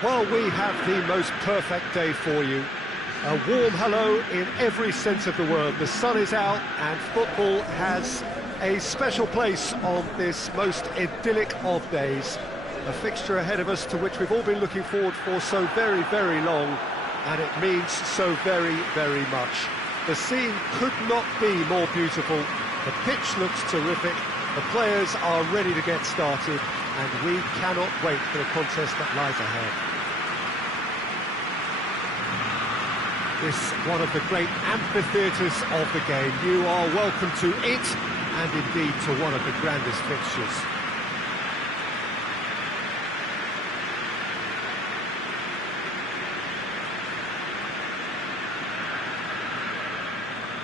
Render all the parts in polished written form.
Well, we have the most perfect day for you. A warm hello in every sense of the word. The sun is out and football has a special place on this most idyllic of days. A fixture ahead of us to which we've all been looking forward for so very, very long, and it means so very, very much. The scene could not be more beautiful. The pitch looks terrific. The players are ready to get started, and we cannot wait for the contest that lies ahead. This one of the great amphitheatres of the game. You are welcome to it, and indeed to one of the grandest fixtures.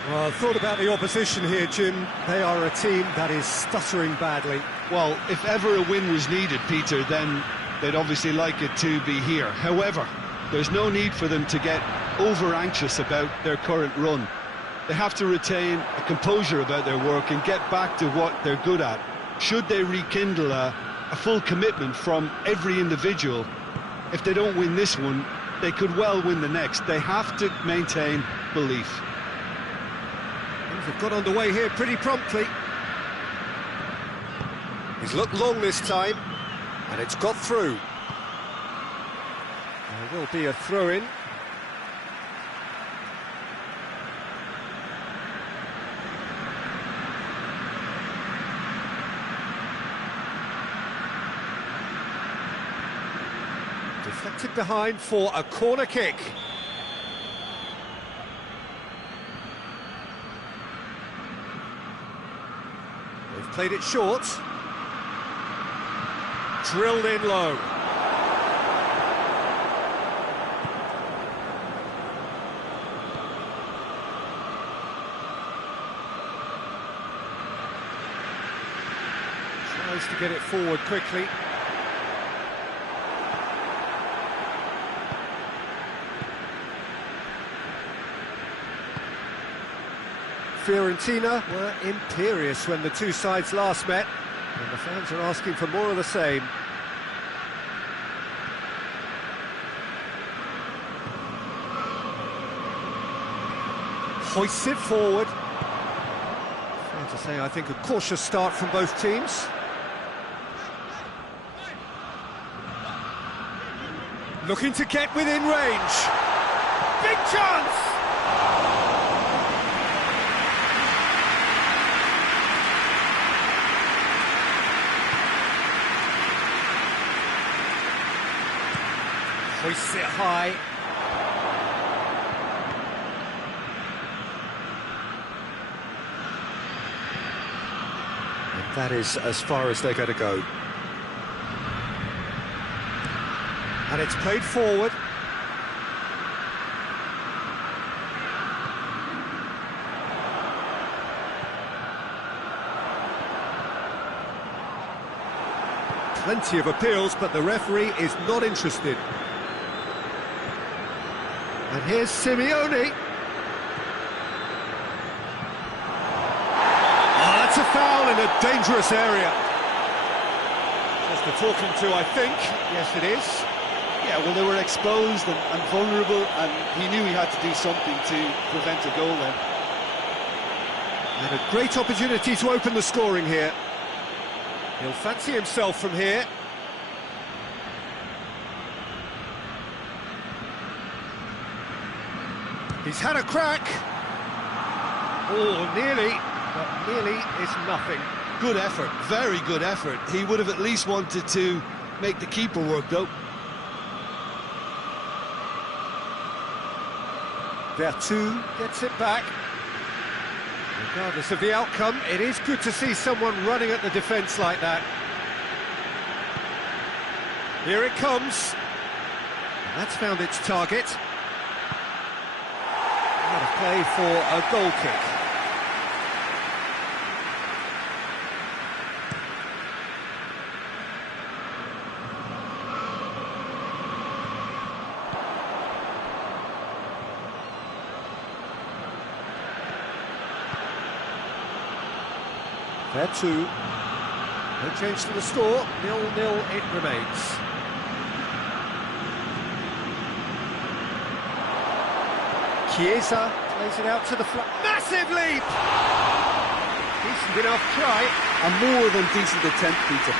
Well, I've thought about the opposition here, Jim. They are a team that is stuttering badly. Well, if ever a win was needed, Peter, then they'd obviously like it to be here. However, there's no need for them to get over-anxious about their current run. They have to retain a composure about their work and get back to what they're good at. Should they rekindle a full commitment from every individual, if they don't win this one, they could well win the next. They have to maintain belief. Things have got underway here pretty promptly. He's looked long this time, and it's got through. There will be a throw-in. Deflected behind for a corner kick. They've played it short. Drilled in low. Tries to get it forward quickly. Fiorentina were imperious when the two sides last met, and the fans are asking for more of the same. Hoists it forward. Fair to say, I think a cautious start from both teams. Looking to get within range. Big chance! Hoists it high. And that is as far as they're going to go. And it's played forward. Plenty of appeals, but the referee is not interested. And here's Simeone. Oh, that's a foul in a dangerous area. Just the talking to, I think. Yes, it is. Yeah, well, they were exposed and vulnerable, and he knew he had to do something to prevent a goal then. And a great opportunity to open the scoring here. He'll fancy himself from here. He's had a crack. Oh, nearly, but nearly is nothing. Good effort, very good effort. He would have at least wanted to make the keeper work, though. Vertu gets it back. Regardless of the outcome, it is good to see someone running at the defence like that. Here it comes. That's found its target. What a play for a goal kick. Vertu. No change to the score. 0-0 it remains. Chiesa plays it out to the flat. Massive leap! Decent enough try. A more than decent attempt, Peter.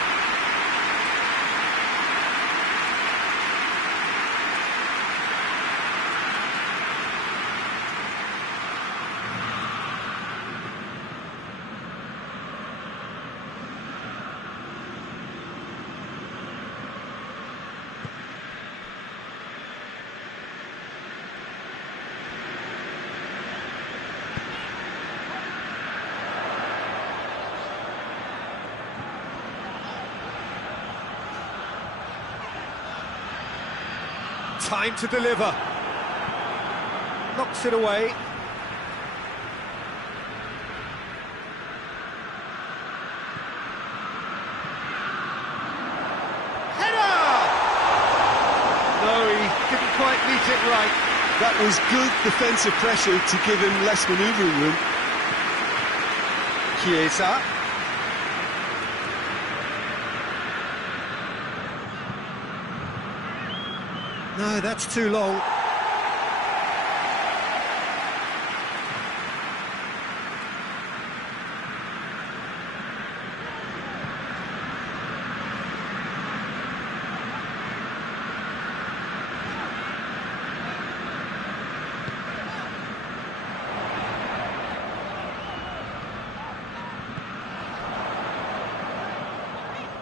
Time to deliver. Knocks it away. Header! No, he didn't quite meet it right. That was good defensive pressure to give him less manoeuvring room. Chiesa. No, that's too long.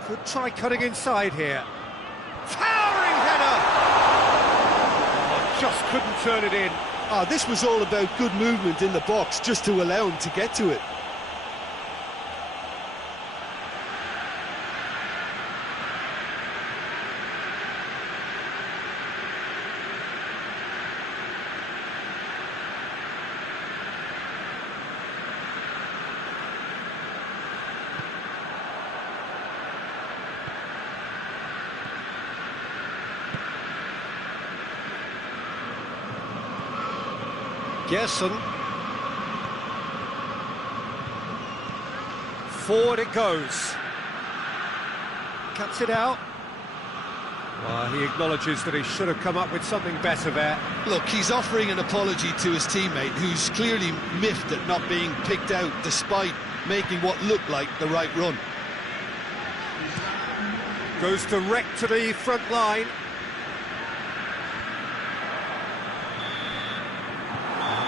Could try cutting inside here. Towering header! Just couldn't turn it in. This was all about good movement in the box, just to allow him to get to it. Gerson. Forward it goes. Cuts it out. Well, he acknowledges that he should have come up with something better there. Look, he's offering an apology to his teammate, who's clearly miffed at not being picked out despite making what looked like the right run. Goes direct to the front line.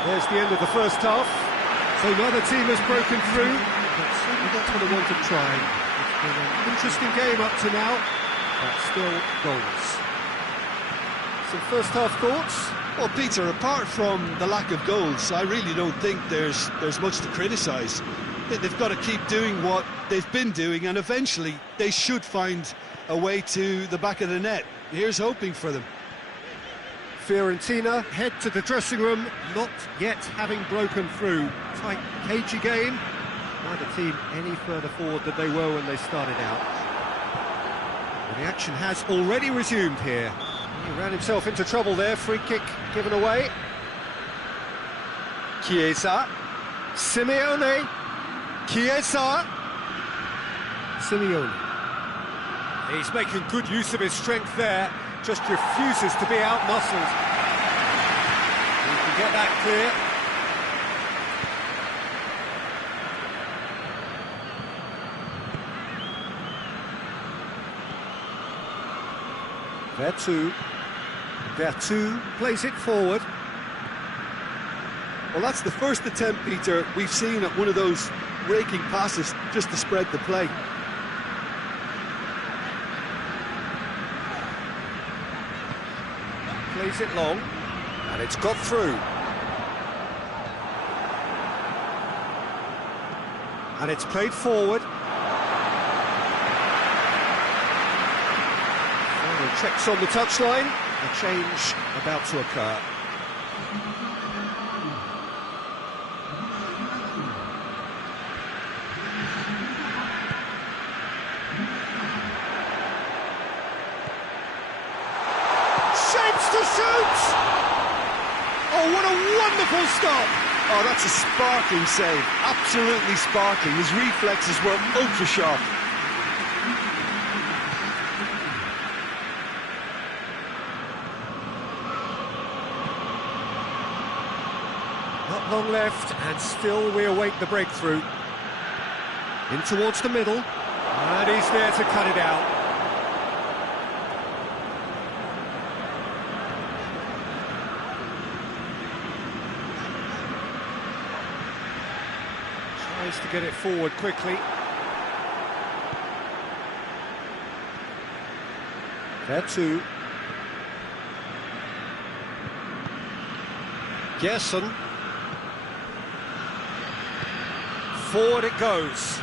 There's the end of the first half. So neither team has broken through, but certainly that's what I want to try. It's been an interesting game up to now, but still goals. Some first half thoughts? Well, Peter, apart from the lack of goals, I really don't think there's much to criticise. They've got to keep doing what they've been doing, and eventually they should find a way to the back of the net. Here's hoping for them. Fiorentina head to the dressing room, not yet having broken through. Tight, cagey game. Neither team any further forward than they were when they started out. Well, the action has already resumed here. He ran himself into trouble there. Free kick given away. Chiesa. Simeone. Chiesa. Simeone. He's making good use of his strength there. Just refuses to be out-muscled. He can get that clear. Vertu plays it forward. Well, that's the first attempt, Peter, we've seen at one of those raking passes just to spread the play. Plays it long, and it's got through. And it's played forward. Final checks on the touchline. A change about to occur. To shoot! Oh, what a wonderful stop! Oh, that's a sparkling save. Absolutely sparkling. His reflexes were ultra sharp. long left, and still we await the breakthrough. In towards the middle, and he's there to cut it out. Tries to get it forward quickly. There too. Gerson. Forward it goes.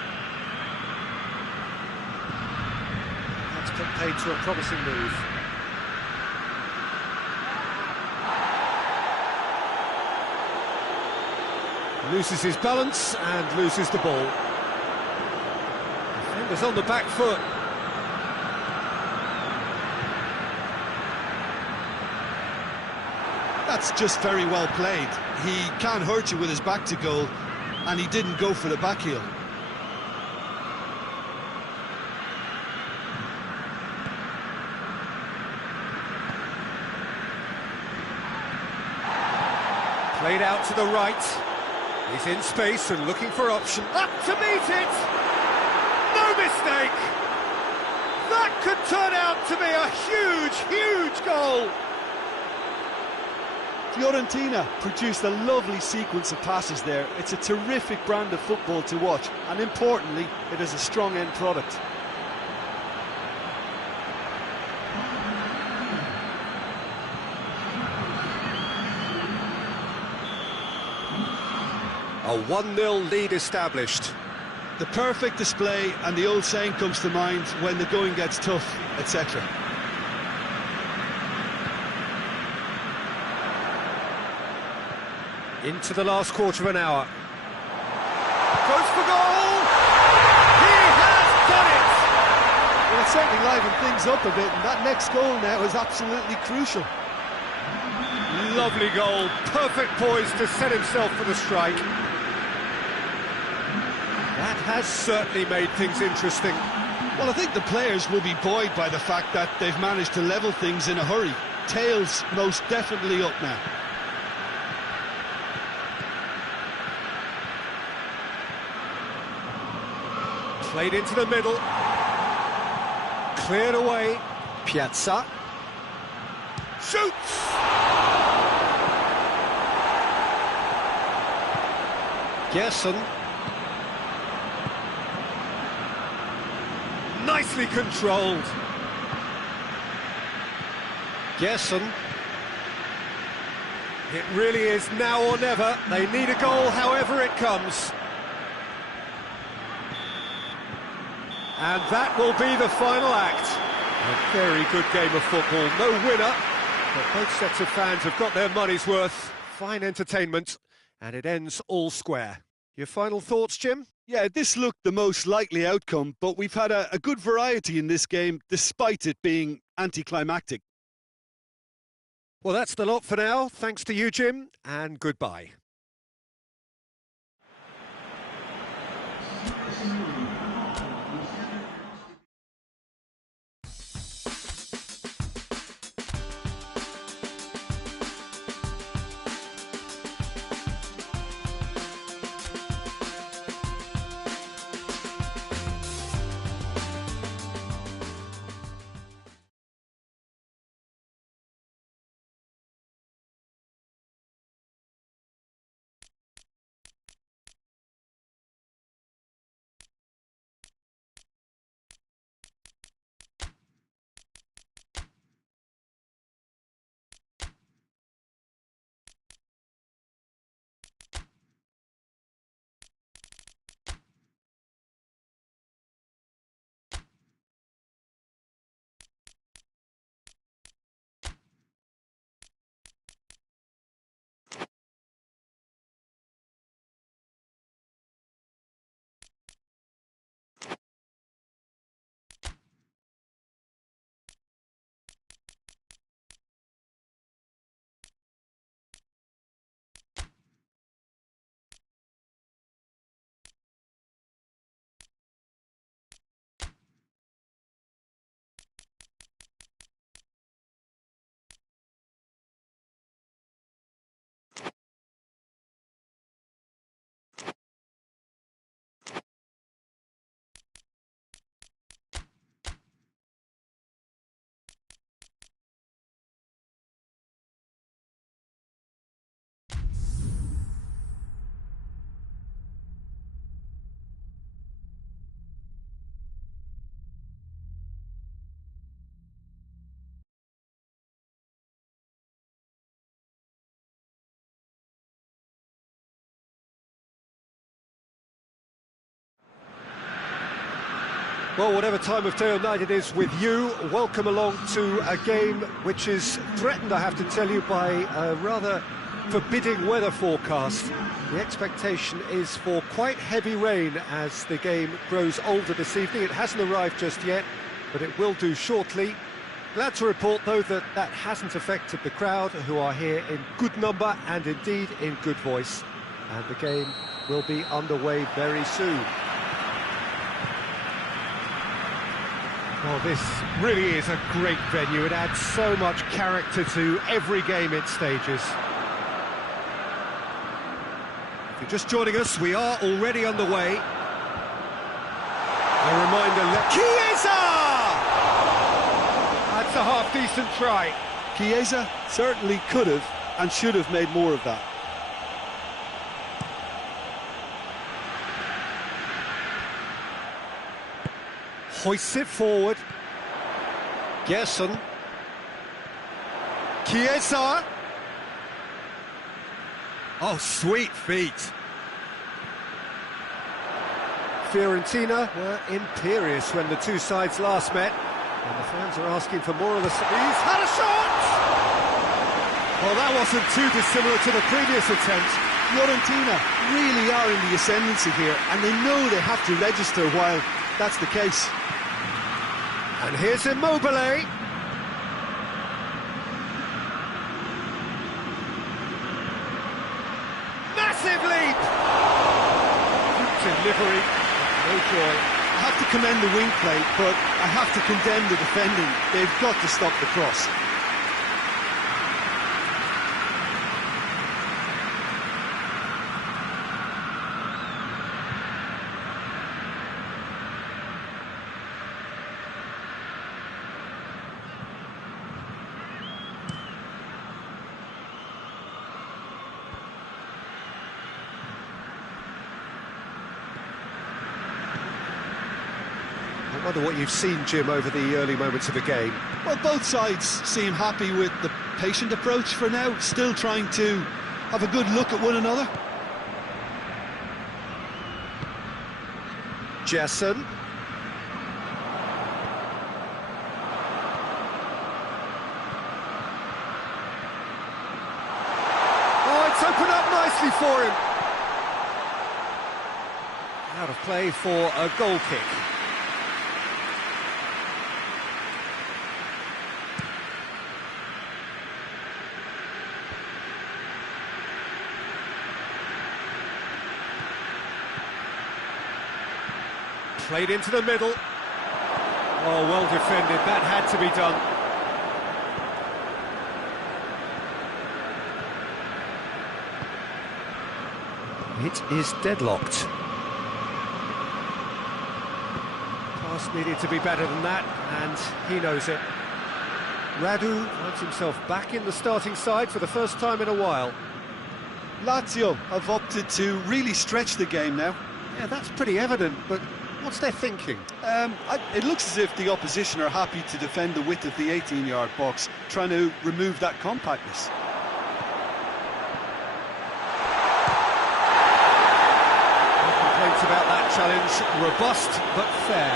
That's put paid to a promising move. Loses his balance and loses the ball. Defender's on the back foot. That's just very well played. He can't hurt you with his back to goal, and he didn't go for the back heel. Played out to the right. He's in space and looking for option. Up to meet it! No mistake! That could turn out to be a huge, huge goal! Fiorentina produced a lovely sequence of passes there. It's a terrific brand of football to watch, and importantly, it is a strong end product. A 1-0 lead established. The perfect display, and the old saying comes to mind: when the going gets tough, etc. Into the last quarter of an hour. Goes for goal! He has done it! Well, it's certainly livened things up a bit, and that next goal now is absolutely crucial. Lovely goal, perfect poise to set himself for the strike. That has certainly made things interesting. Well, I think the players will be buoyed by the fact that they've managed to level things in a hurry. Tails most definitely up now. Played into the middle. Cleared away. Piazza. Shoots! Gerson. Nicely controlled. Gerson. It really is now or never. They need a goal however it comes. And that will be the final act. A very good game of football. No winner, but both sets of fans have got their money's worth. Fine entertainment, and it ends all square. Your final thoughts, Jim? Yeah, this looked the most likely outcome, but we've had a good variety in this game, despite it being anticlimactic. Well, that's the lot for now. Thanks to you, Jim, and goodbye. Well, whatever time of day or night it is with you, welcome along to a game which is threatened, I have to tell you, by a rather forbidding weather forecast. The expectation is for quite heavy rain as the game grows older this evening. It hasn't arrived just yet, but it will do shortly. Glad to report, though, that that hasn't affected the crowd, who are here in good number and indeed in good voice. And the game will be underway very soon. Well, this really is a great venue. It adds so much character to every game it stages. If you're just joining us, we are already underway. A reminder, Chiesa! That's a half-decent try. Chiesa certainly could have and should have made more of that. Hoists it forward. Gerson. Chiesa. Oh, sweet feet. Fiorentina were imperious when the two sides last met, and the fans are asking for more of the... He's had a shot! Well, that wasn't too dissimilar to the previous attempt. Fiorentina really are in the ascendancy here, and they know they have to register while that's the case. And here's Immobile. Massive leap! Delivery, no joy. I have to commend the wing play, but I have to condemn the defending. They've got to stop the cross. I wonder what you've seen, Jim, over the early moments of the game. Well, both sides seem happy with the patient approach for now, still trying to have a good look at one another. Gerson. Oh, it's opened up nicely for him. Out of play for a goal kick. Played into the middle. Oh, well defended. That had to be done. It is deadlocked. Pass needed to be better than that, and he knows it. Radu finds himself back in the starting side for the first time in a while. Lazio have opted to really stretch the game now. Yeah, that's pretty evident, but what's their thinking? It looks as if the opposition are happy to defend the width of the 18-yard box, trying to remove that compactness. No complaints about that challenge. Robust, but fair.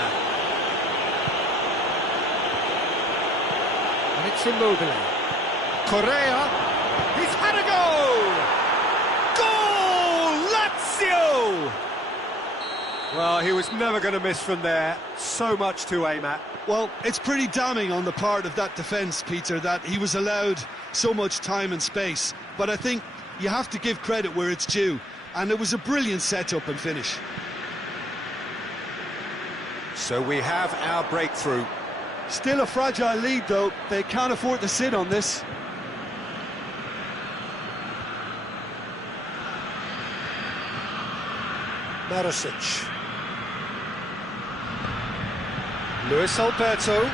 And it's Immobile. Correa. He's had a goal! Goal! Lazio! Well, he was never going to miss from there. So much to aim at. Well, it's pretty damning on the part of that defence, Peter, that he was allowed so much time and space. But I think you have to give credit where it's due. And it was a brilliant setup and finish. So we have our breakthrough. Still a fragile lead, though. They can't afford to sit on this. Marasic. Luis Alberto.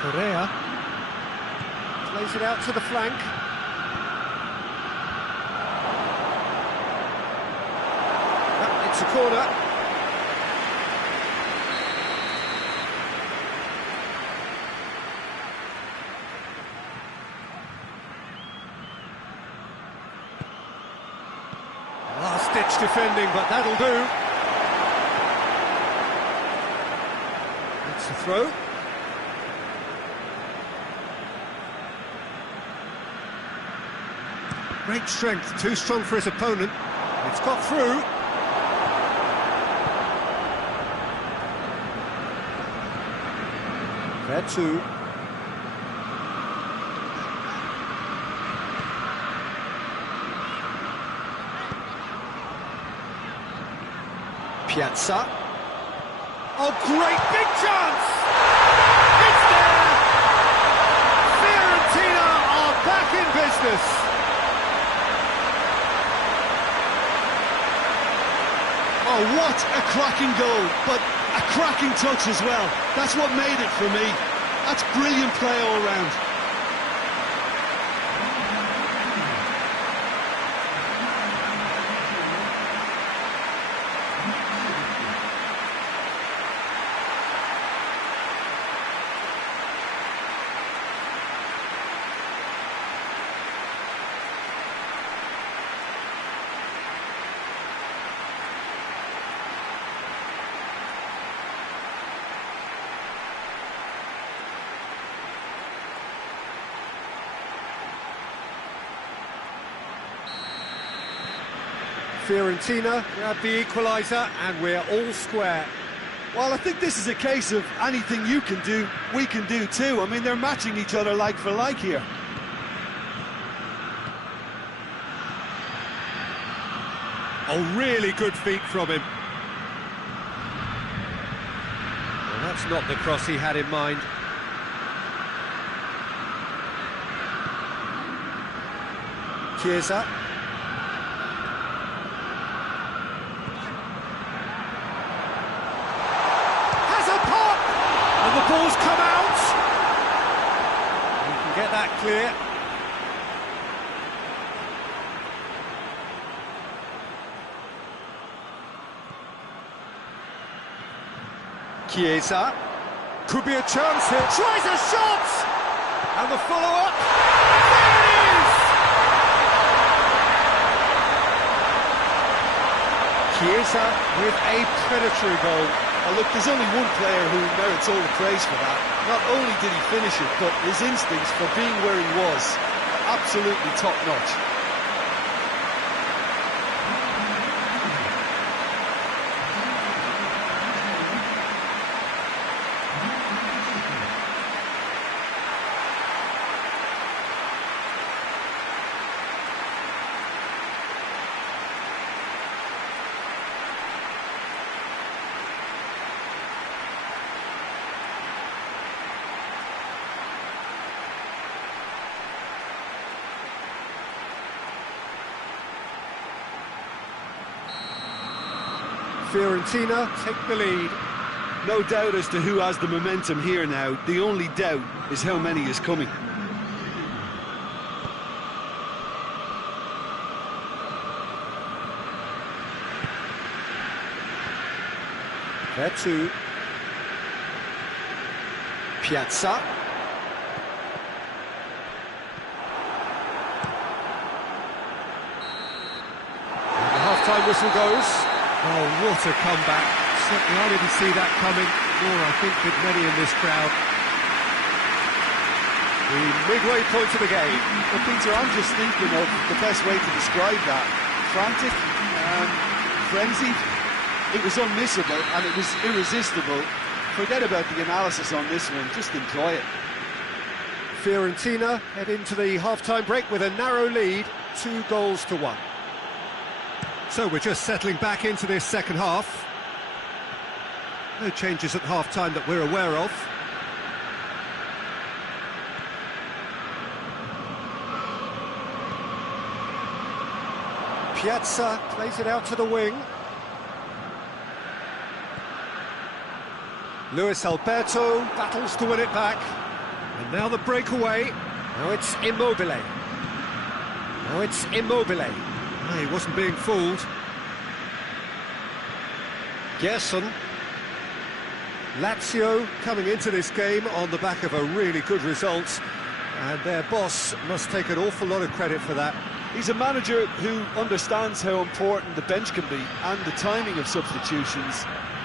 Correa plays it out to the flank. It's a corner. Last last-ditch defending, but that'll do. It's the throw. Great strength, too strong for his opponent. It's got through. There too. Piazza. Oh, great big chance! It's there! Fiorentina are back in business. Oh, what a cracking goal, but a cracking touch as well. That's what made it for me. That's brilliant play all round. Fiorentina grab the equaliser and we're all square. Well, I think this is a case of anything you can do, we can do too. I mean, they're matching each other like for like here. Oh, really good feet from him. Well, that's not the cross he had in mind. Chiesa. And the ball's come out. You can get that clear. Chiesa. Could be a chance here. Tries a shot! And the follow-up. There it is! Chiesa with a predatory goal. Oh, look, there's only one player who merits all the praise for that. Not only did he finish it, but his instincts for being where he was, absolutely top-notch. Fiorentina take the lead. No doubt as to who has the momentum here now. The only doubt is how many is coming. There too. Piazza. And the half-time whistle goes. Oh, what a comeback. Certainly I didn't see that coming, nor I think did many in this crowd. The midway point of the game. Well, Peter, I'm just thinking of the best way to describe that. Frantic, frenzied. It was unmissable and it was irresistible. Forget about the analysis on this one, just enjoy it. Fiorentina head into the half-time break with a narrow lead, 2-1. So we're just settling back into this second half. No changes at half-time that we're aware of. Piazza plays it out to the wing. Luis Alberto battles to win it back. And now the breakaway. Now it's Immobile. No, he wasn't being fooled. Gerson. Lazio coming into this game on the back of a really good result. And their boss must take an awful lot of credit for that. He's a manager who understands how important the bench can be and the timing of substitutions.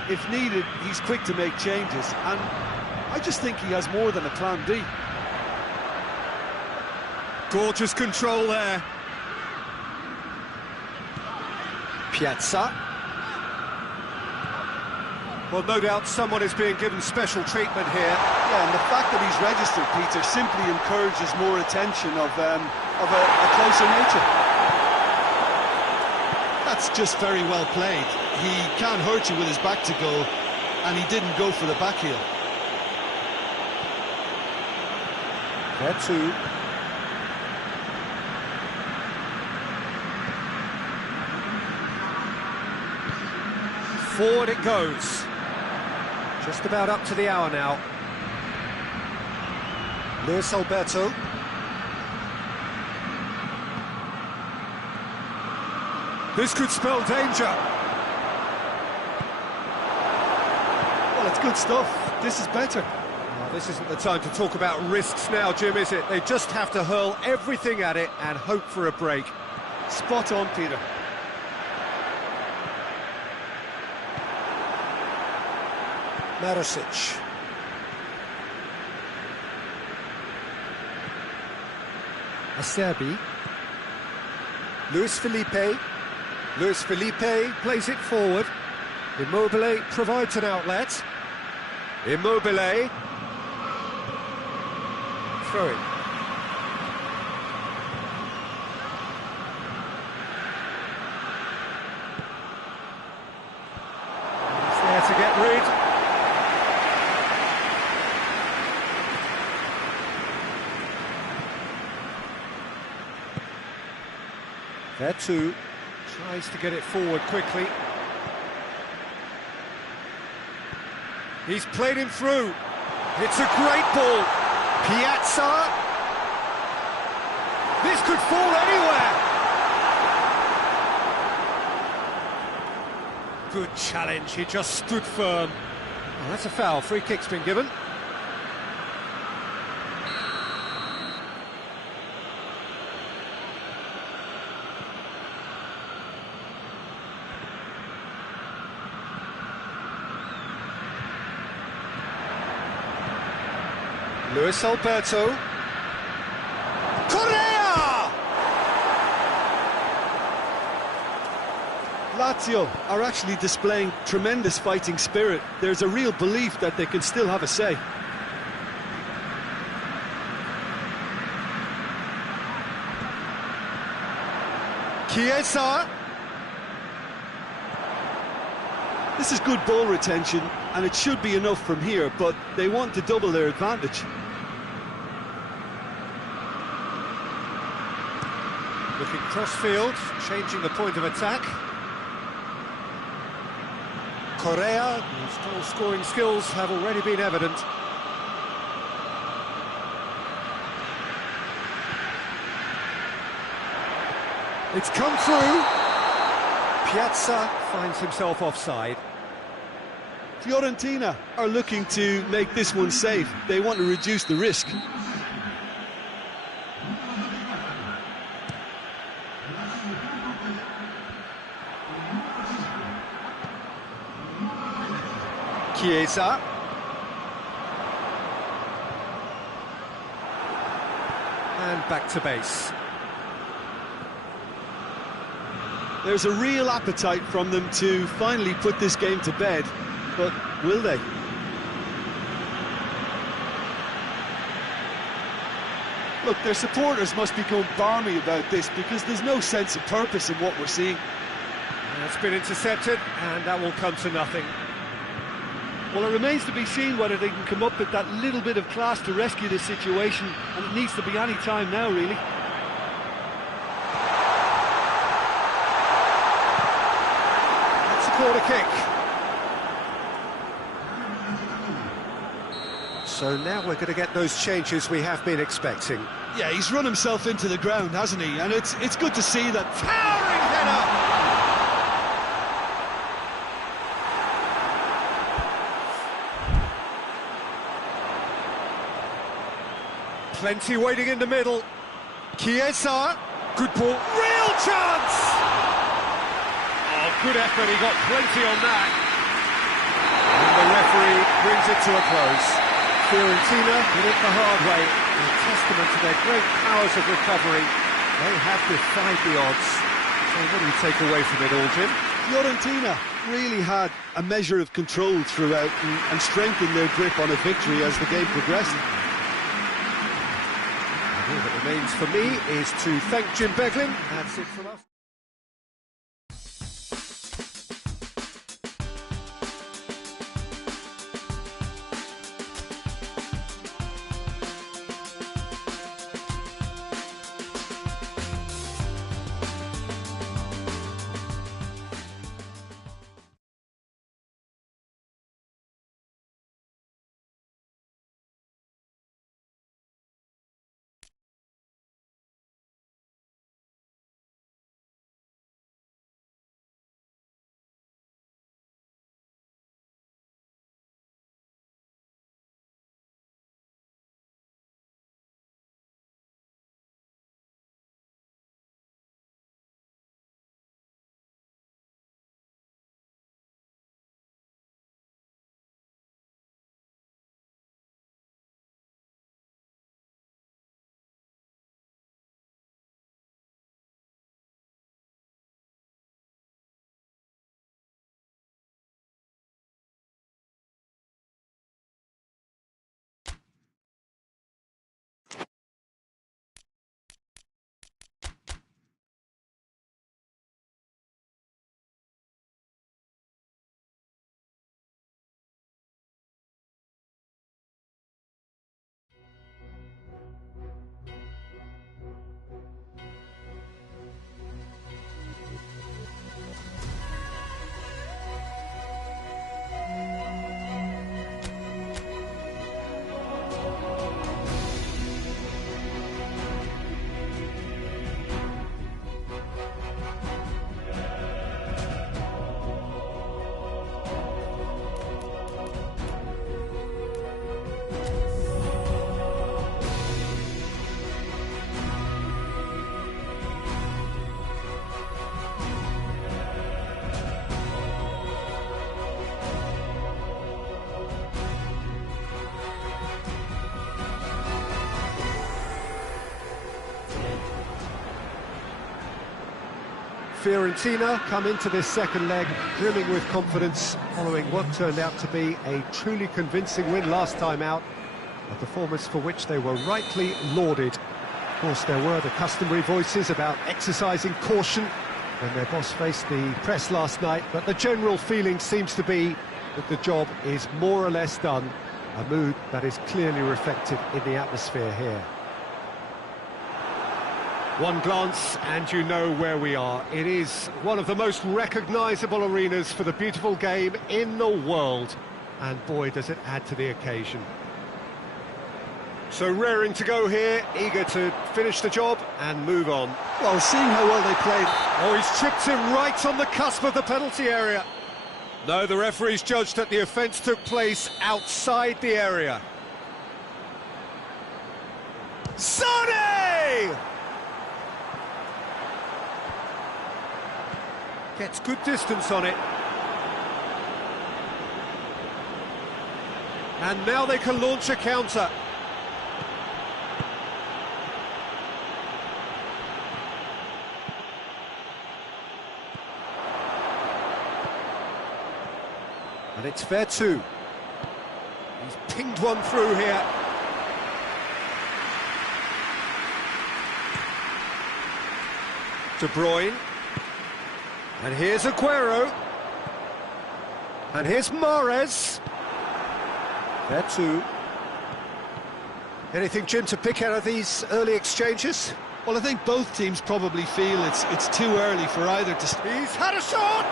If needed, he's quick to make changes, and I just think he has more than a plan B. Gorgeous control there. Piazza. Well, no doubt someone is being given special treatment here. Yeah, and the fact that he's registered, Peter, simply encourages more attention of a closer nature. That's just very well played. He can't hurt you with his back to goal, and he didn't go for the back heel. There too. Forward it goes. Just about up to the hour now. Luis Alberto. This could spell danger. Well, it's good stuff. This is better. Well, this isn't the time to talk about risks now, Jim, is it? They just have to hurl everything at it and hope for a break. Spot on, Peter. Marosic. Acerbi. Luis Felipe. Luis Felipe plays it forward. Immobile provides an outlet. Immobile. Throw it. He's there to get rid. There too, tries to get it forward quickly. He's played him through. It's a great ball. Piazza. This could fall anywhere. Good challenge, he just stood firm. Oh, that's a foul, free kick's been given. Luis Alberto. Correa! Lazio are actually displaying tremendous fighting spirit. There's a real belief that they can still have a say. Chiesa. This is good ball retention, and it should be enough from here, but they want to double their advantage. Looking cross-field, changing the point of attack. Correa, whose goal-scoring skills have already been evident. It's come through. Piazza finds himself offside. Fiorentina are looking to make this one safe. They want to reduce the risk. Chiesa. And back to base. There's a real appetite from them to finally put this game to bed, but will they? Look, their supporters must be going balmy about this because there's no sense of purpose in what we're seeing. It's been intercepted, and that will come to nothing. Well, it remains to be seen whether they can come up with that little bit of class to rescue this situation, and it needs to be any time now, really. It's a corner kick. So now we're going to get those changes we have been expecting. Yeah, he's run himself into the ground, hasn't he? And it's good to see that. Towering header! Plenty waiting in the middle. Chiesa. Good ball, real chance! Oh, good effort, he got plenty on that. And the referee brings it to a close. Fiorentina did it the hard way, a testament to their great powers of recovery. They have defied the odds. So what do you take away from it all, Jim? Fiorentina really had a measure of control throughout and strengthened their grip on a victory as the game progressed. All that remains for me is to thank Jim Beglin. That's it from us. Fiorentina come into this second leg brimming with confidence following what turned out to be a truly convincing win last time out, a performance for which they were rightly lauded. Of course, there were the customary voices about exercising caution when their boss faced the press last night, but the general feeling seems to be that the job is more or less done, a mood that is clearly reflected in the atmosphere here. One glance and you know where we are. It is one of the most recognisable arenas for the beautiful game in the world. And boy, does it add to the occasion. So raring to go here, eager to finish the job and move on. Well, seeing how well they played. Oh, he's chipped him right on the cusp of the penalty area. No, the referee's judged that the offence took place outside the area. Sonny! Gets good distance on it. And now they can launch a counter. And it's fair too. He's pinged one through here. De Bruyne. And here's Aguero. And here's Mahrez. There too. Anything, Jim, to pick out of these early exchanges? Well, I think both teams probably feel it's too early for either to... He's had a shot!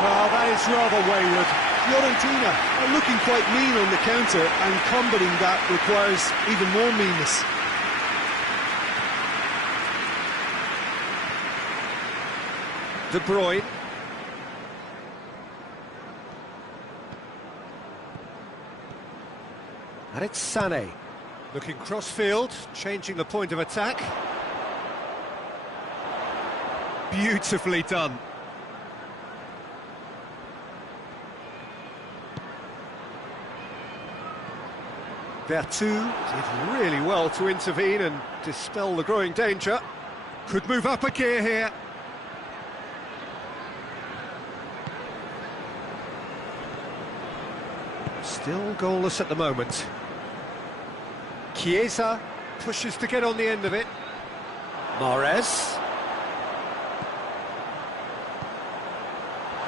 Well, that is rather wayward. Fiorentina are looking quite mean on the counter, and combating that requires even more meanness. De Bruyne. And it's Sané. Looking cross-field, changing the point of attack. Beautifully done. Vertu did really well to intervene and dispel the growing danger. Could move up a gear here. Still goalless at the moment. Chiesa pushes to get on the end of it. Mahrez.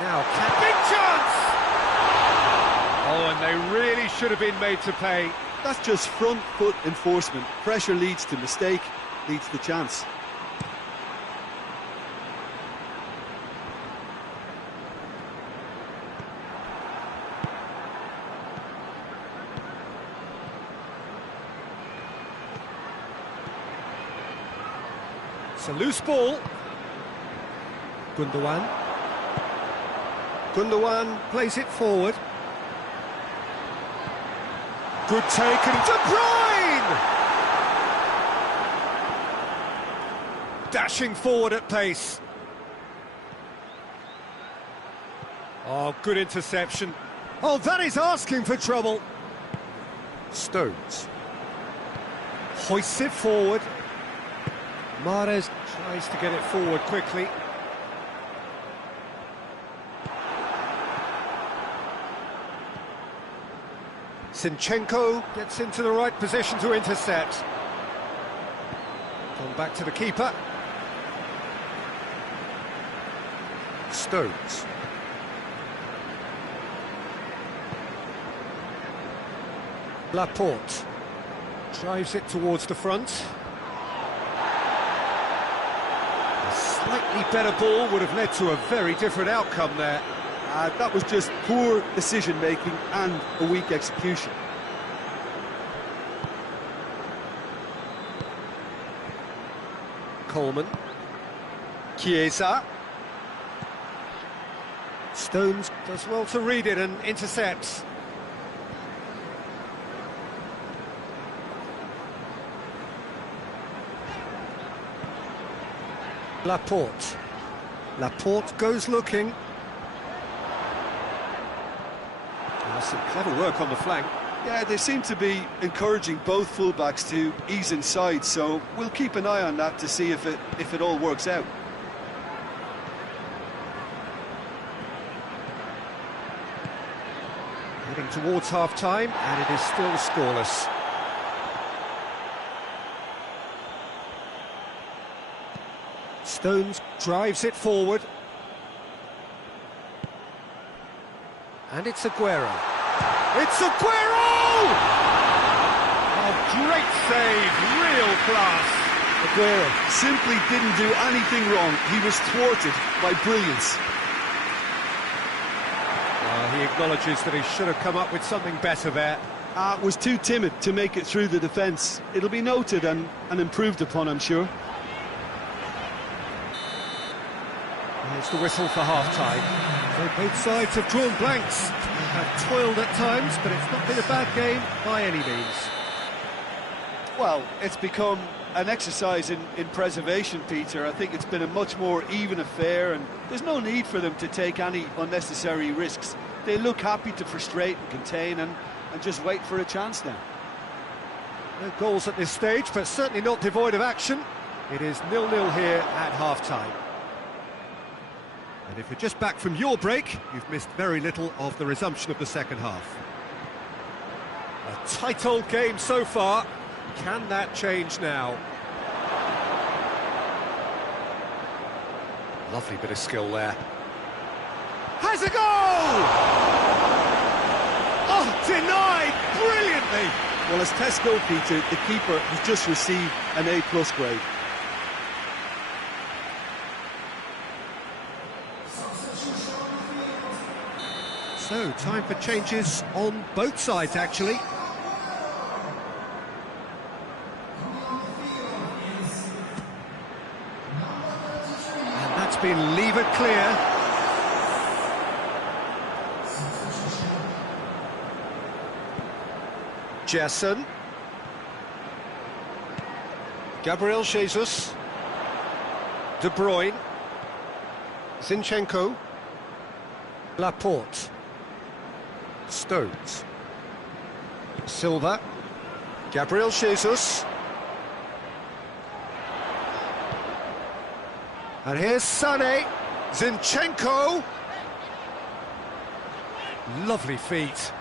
Now, big chance! Oh, and they really should have been made to pay. That's just front foot enforcement. Pressure leads to mistake, leads to chance. It's a loose ball. Gundogan. Gundogan plays it forward. Good take, and De Bruyne! Dashing forward at pace. Oh, good interception. Oh, that is asking for trouble. Stones. Hoists it forward. Mahrez tries to get it forward quickly. Zinchenko gets into the right position to intercept. Gone back to the keeper. Stones. Laporte drives it towards the front. A slightly better ball would have led to a very different outcome there. That was just poor decision-making and a weak execution. Coleman. Chiesa. Stones does well to read it and intercepts. Laporte. Laporte goes looking. Some clever work on the flank. Yeah, they seem to be encouraging both fullbacks to ease inside, so we'll keep an eye on that to see if it all works out. Heading towards half-time, and it is still scoreless. Stones drives it forward. And it's Aguero. It's Aguero! Oh, great save, real class. Aguero simply didn't do anything wrong. He was thwarted by brilliance. He acknowledges that he should have come up with something better there. Was too timid to make it through the defence. It'll be noted and improved upon, I'm sure. Here's the whistle for half-time. So both sides have drawn blanks. They have toiled at times, but it's not been a bad game by any means. Well, it's become an exercise in preservation, Peter. I think it's been a much more even affair, and there's no need for them to take any unnecessary risks. They look happy to frustrate and contain and just wait for a chance now. No goals at this stage, but certainly not devoid of action. It is 0-0 here at half-time. And if you're just back from your break, you've missed very little of the resumption of the second half. A tight old game so far. Can that change now? Lovely bit of skill there. Has a goal! Oh, denied brilliantly! Well, as test goal, Peter, the keeper has just received an A+ grade. So, time for changes on both sides, actually. And that's been levered clear. Gerson. Gabriel Jesus. De Bruyne. Zinchenko. Laporte. Stones. Silva. Gabriel Jesus. And here's Sané. Zinchenko. Lovely feet.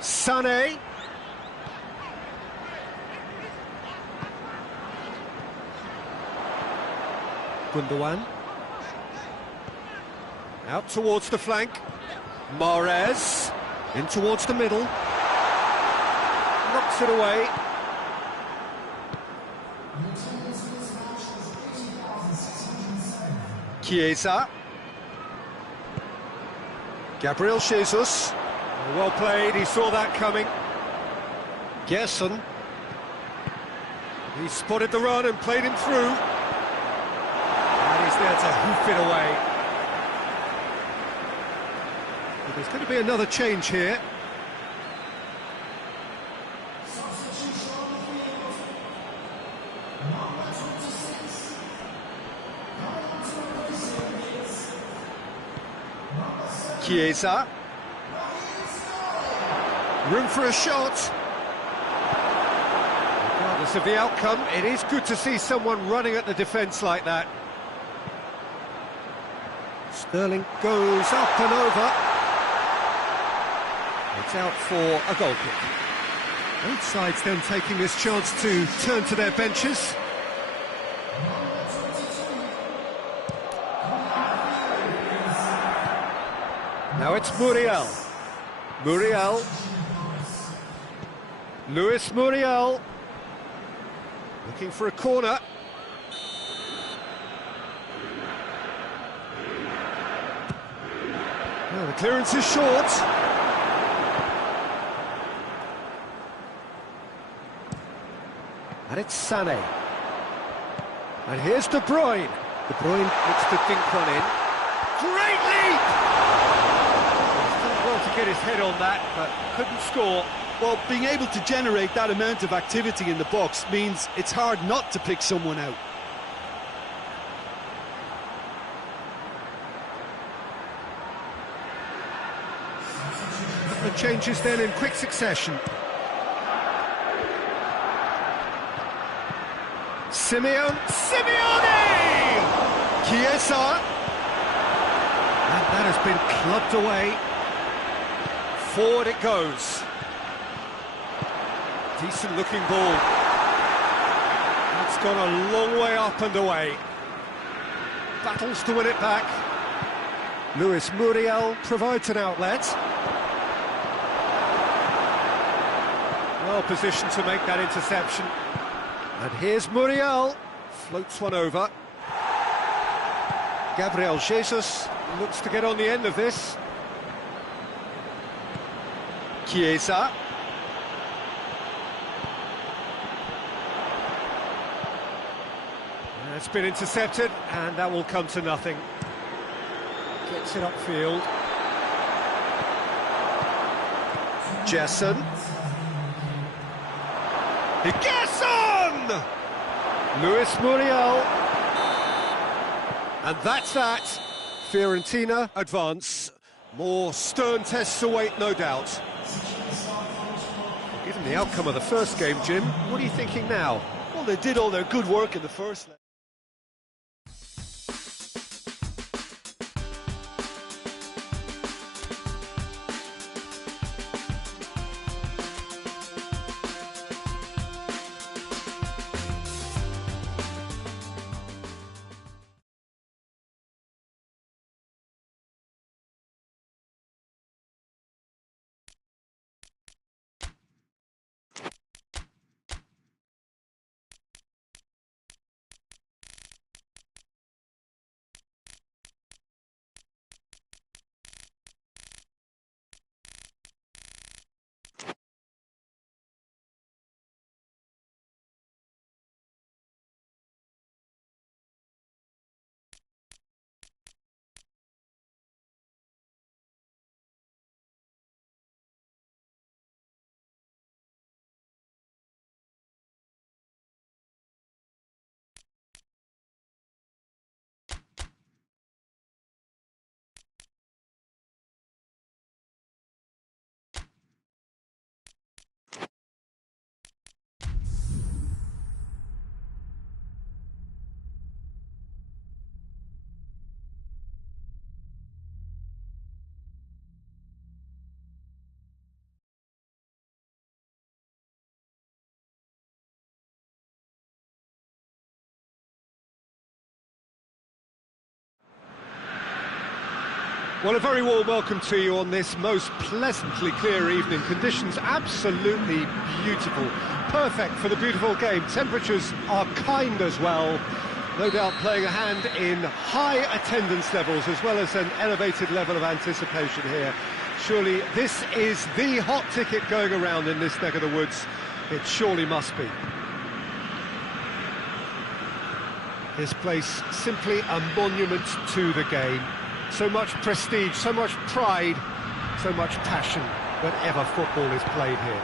Sané. Gundogan. Out towards the flank. Mahrez. In towards the middle. Knocks it away. Chiesa. Gabriel Jesus. Well played, he saw that coming. Gerson. He spotted the run and played him through. And he's there to hoof it away. But there's going to be another change here. Chiesa. Room for a shot. Regardless of the outcome, it is good to see someone running at the defence like that. Sterling goes up and over. It's out for a goal kick. Both sides then taking this chance to turn to their benches. Now it's Muriel. Muriel. Luis Muriel. Looking for a corner. Well, the clearance is short. And it's Sané. And here's De Bruyne. De Bruyne looks to dink one in. Great leap! Well to get his head on that, but couldn't score. Well, being able to generate that amount of activity in the box means it's hard not to pick someone out. The changes then in quick succession. Simeone! Chiesa! And that has been clubbed away. Forward it goes. Decent looking ball. It's gone a long way up and away. Battles to win it back. Luis Muriel provides an outlet. Well positioned to make that interception. And here's Muriel. Floats one over. Gabriel Jesus looks to get on the end of this. Chiesa. It's been intercepted, and that will come to nothing. Gets it upfield. Gerson. Gerson! Luis Muriel. And that's that. Fiorentina advance. More stern tests await, no doubt. Given the outcome of the first game, Jim, what are you thinking now? Well, they did all their good work in the first leg. Well, a very warm welcome to you on this most pleasantly clear evening. Conditions absolutely beautiful. Perfect for the beautiful game. Temperatures are kind as well. No doubt playing a hand in high attendance levels as well as an elevated level of anticipation here. Surely this is the hot ticket going around in this neck of the woods. It surely must be. This place simply a monument to the game. So much prestige, so much pride, so much passion whenever football is played here.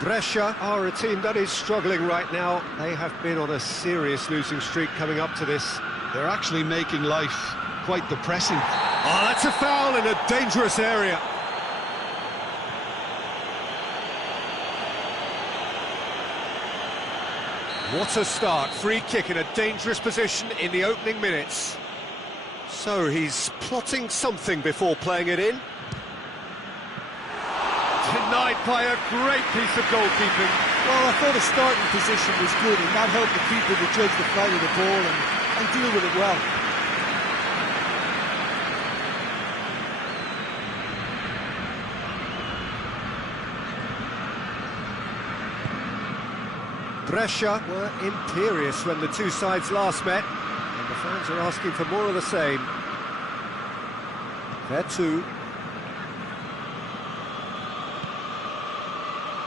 Brescia are a team that is struggling right now. They have been on a serious losing streak coming up to this. They're actually making life quite depressing. Oh, that's a foul in a dangerous area. What a start. Free kick in a dangerous position in the opening minutes. So he's plotting something before playing it in. Denied by a great piece of goalkeeping. Well, I thought the starting position was good, and that helped the keeper to judge the flight of the ball and deal with it well. Brescia were imperious when the two sides last met, and the fans are asking for more of the same. Vertu.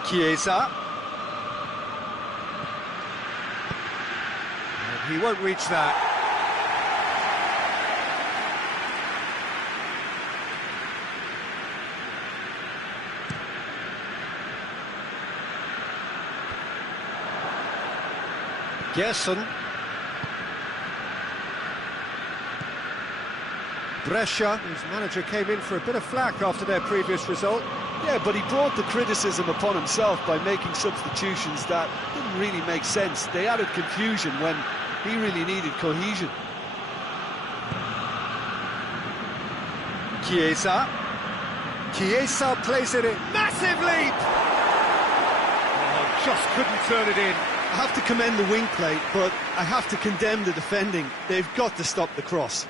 Chiesa. And he won't reach that. Gerson. Brescia, whose manager came in for a bit of flack after their previous result. Yeah, but he brought the criticism upon himself by making substitutions that didn't really make sense. They added confusion when he really needed cohesion. Chiesa. Chiesa plays it in. Massive leap! Oh, just couldn't turn it in. I have to commend the wing play, but I have to condemn the defending. They've got to stop the cross.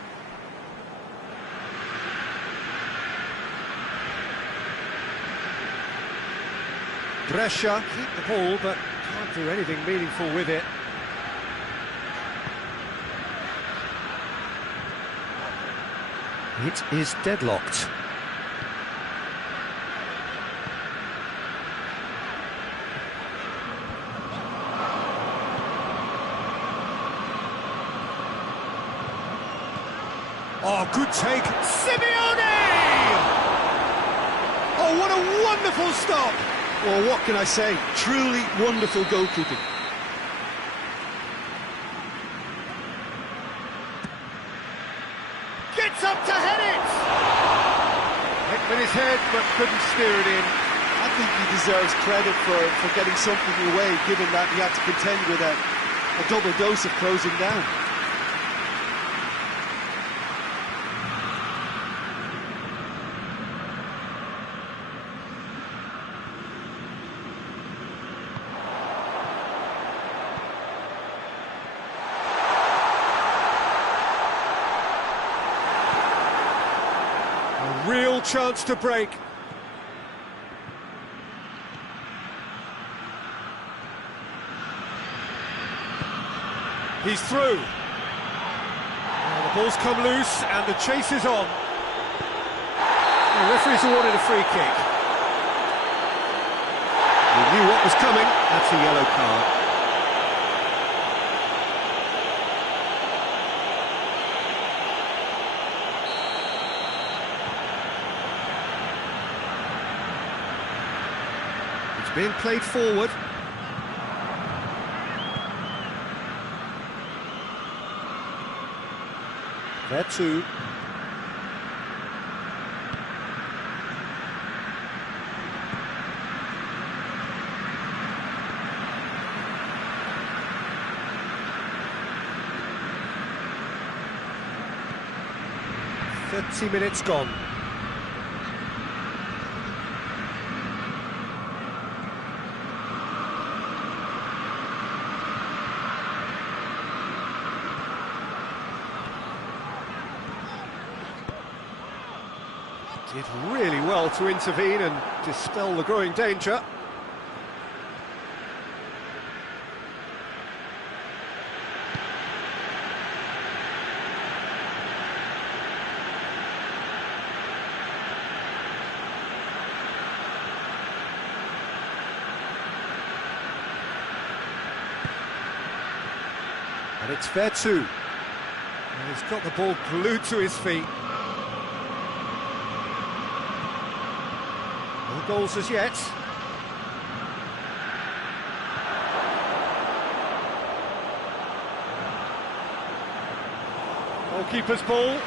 Brescia keep the ball, but can't do anything meaningful with it. It is deadlocked. Oh, good take. Simeone! Oh, what a wonderful stop! Well, what can I say? Truly wonderful goalkeeping. Gets up to head it! Hit with his head, but couldn't steer it in. I think he deserves credit for getting something away, given that he had to contend with a double dose of closing down. Real chance to break. He's through. Now the ball's come loose and the chase is on. The referee's awarded a free kick. He knew what was coming. That's a yellow card. Being played forward. Vertu. Minutes gone. Did really well to intervene and dispel the growing danger. And it's Vertu. And he's got the ball glued to his feet. No goals as yet. Goalkeeper's ball.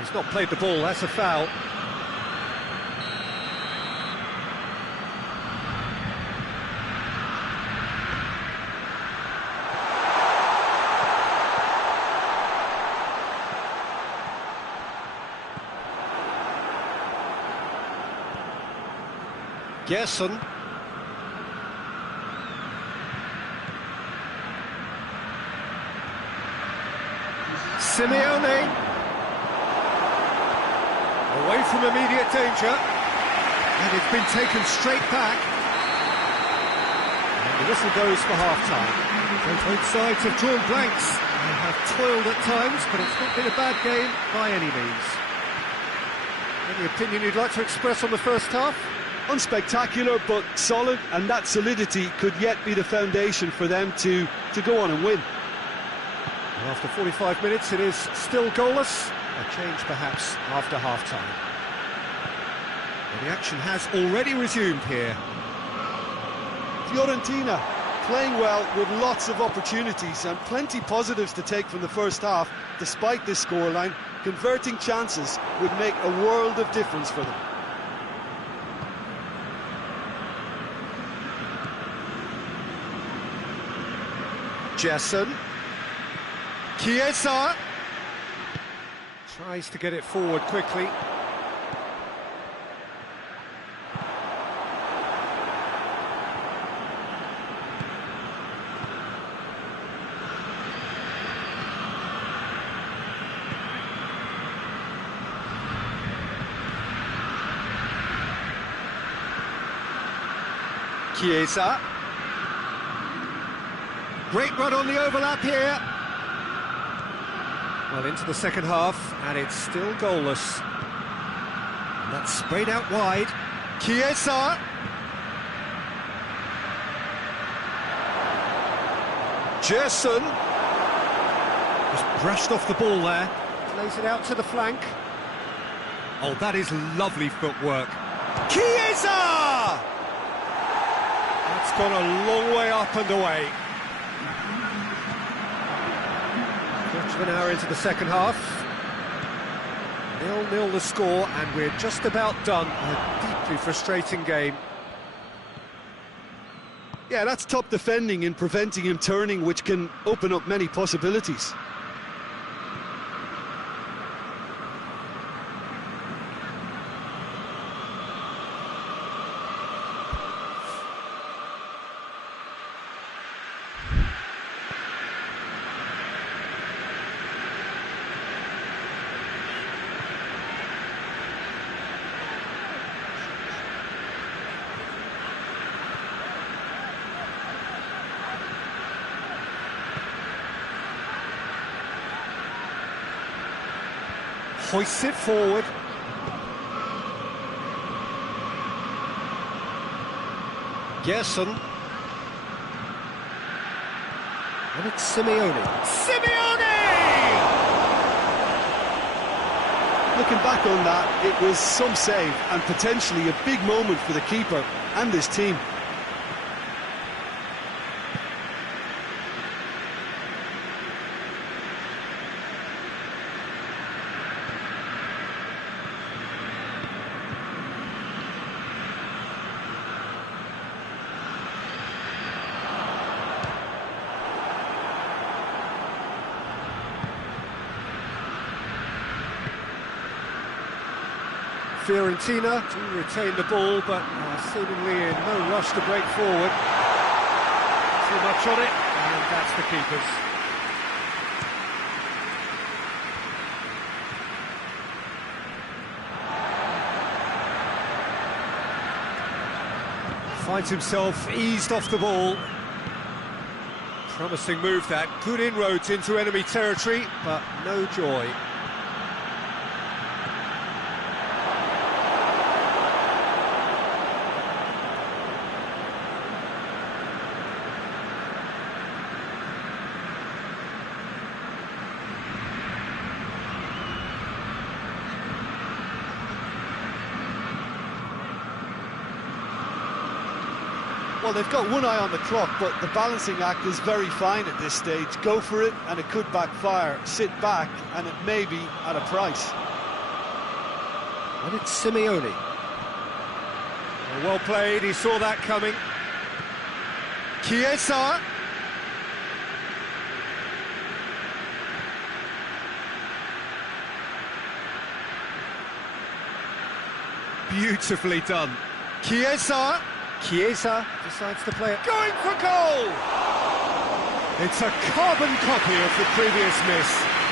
He's not played the ball, that's a foul. Gerson. Simeone. Away from immediate danger, and it's been taken straight back. And the whistle goes for half-time. Both sides have drawn blanks and have toiled at times, but it's not been a bad game by any means. Any opinion you'd like to express on the first half? Unspectacular, but solid, and that solidity could yet be the foundation for them to go on and win. And after 45 minutes, it is still goalless. A change perhaps after half-time. The action has already resumed here. Fiorentina playing well with lots of opportunities and plenty positives to take from the first half. Despite this scoreline, converting chances would make a world of difference for them. Gerson. Chiesa. Tries to get it forward quickly. Chiesa. Great run on the overlap here. Well, into the second half, and it's still goalless. And that's sprayed out wide. Chiesa! Gerson! Just brushed off the ball there. Plays it out to the flank. Oh, that is lovely footwork. Chiesa! That's gone a long way up and away. An hour into the second half. 0-0 the score, and we're just about done. A deeply frustrating game. Yeah, that's top defending and preventing him turning, which can open up many possibilities. Hoists it forward. Gerson. And it's Simeone. Simeone! Looking back on that, it was some save and potentially a big moment for the keeper and his team. Fiorentina do retain the ball, but seemingly in no rush to break forward. Too much on it, and that's the keeper's. Finds himself eased off the ball. Promising move that, good inroads into enemy territory, but no joy. Well, they've got one eye on the clock, but the balancing act is very fine at this stage. Go for it, and it could backfire. Sit back, and it may be at a price. And it's Simeone. Well played, he saw that coming. Chiesa. Beautifully done. Chiesa decides to play it. Going for goal! It's a carbon copy of the previous miss.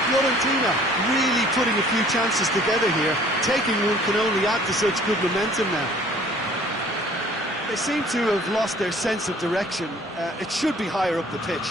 Fiorentina really putting a few chances together here. Taking one can only add to such good momentum now. They seem to have lost their sense of direction. It should be higher up the pitch.